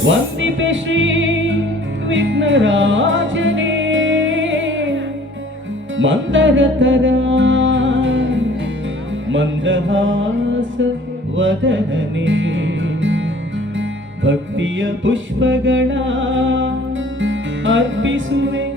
ಶ್ರೀ ವಿಘ್ನರಾಜನೇ ಮಂದರತರ ಮಂದಹಾಸ ವದನನೇ ಭಕ್ತಿಯ ಪುಷ್ಪಗಳ ಅರ್ಪಿಸುವೆ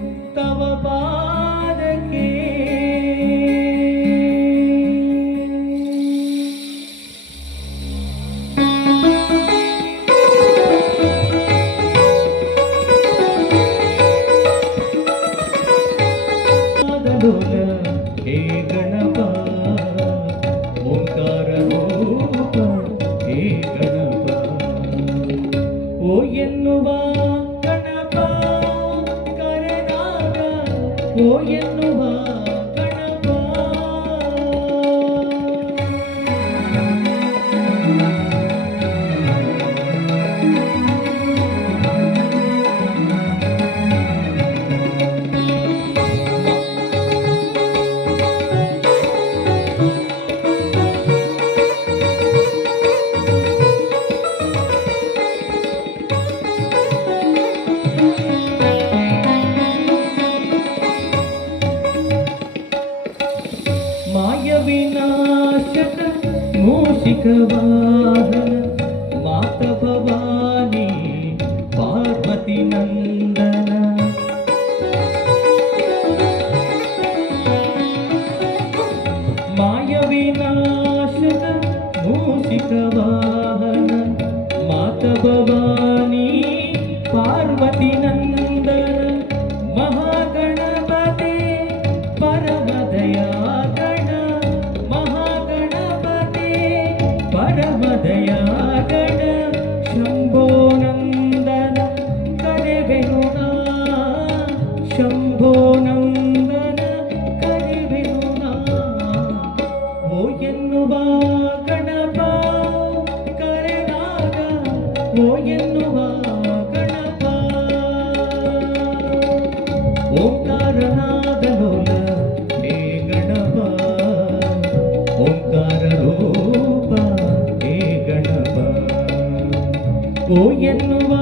glória कौशिकवाहन माता भवानी पार्वती नंदन माया विनाशन मूषिकवाहन ఓ ఎన్నువ గణప ఓంకారనాదలోల ఏ గణప ఓంకార రూప ఏ ఎన్నువా